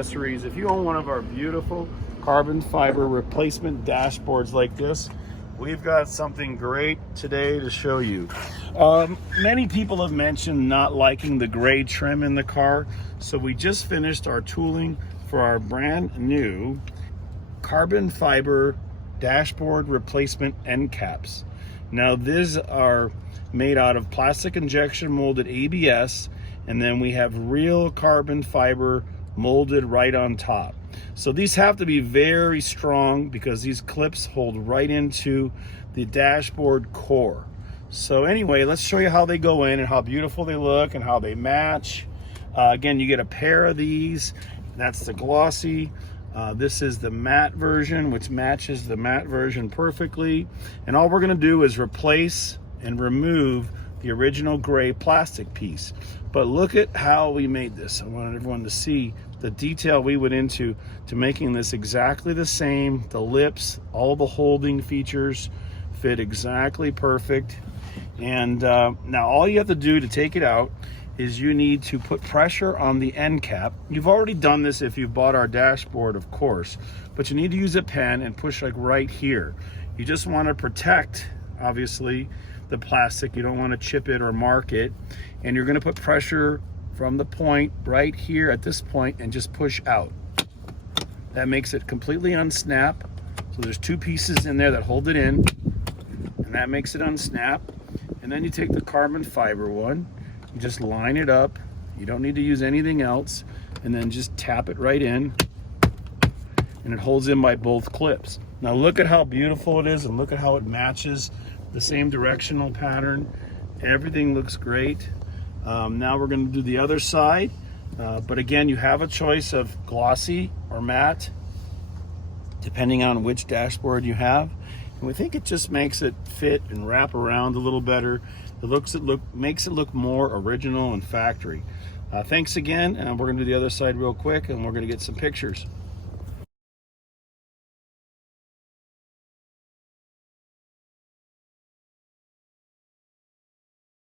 accessories. If you own one of our beautiful carbon fiber replacement dashboards like this, we've got something great today to show you. Many people have mentioned not liking the gray trim in the car, so we just finished our tooling for our brand new carbon fiber dashboard replacement end caps. Now these are made out of plastic injection molded ABS, and then we have real carbon fiber molded right on top. So these have to be very strong because these clips hold right into the dashboard core. So anyway, let's show you how they go in and how beautiful they look and how they match. Again, you get a pair of these. That's the glossy. This is the matte version, which matches the matte version perfectly. And all we're gonna do is replace and remove the original gray plastic piece. But look at how we made this. I wanted everyone to see the detail we went into to making this exactly the same. The lips, all the holding features fit exactly perfect. And now all you have to do to take it out is you need to put pressure on the end cap. You've already done this if you've bought our dashboard, of course, but you need to use a pen and push like right here. You just want to protect, obviously, the plastic. You don't want to chip it or mark it. And you're going to put pressure from the point right here at this point and just push out. That makes it completely unsnap. So there's two pieces in there that hold it in, and that makes it unsnap. And then you take the carbon fiber one, you just line it up. You don't need to use anything else, and then just tap it right in, and it holds in by both clips. Now look at how beautiful it is, and look at how it matches the same directional pattern. Everything looks great. Now we're going to do the other side, but again, you have a choice of glossy or matte depending on which dashboard you have, and we think it just makes it fit and wrap around a little better. Makes it look more original and factory. Thanks again, and we're going to do the other side real quick, and we're going to get some pictures.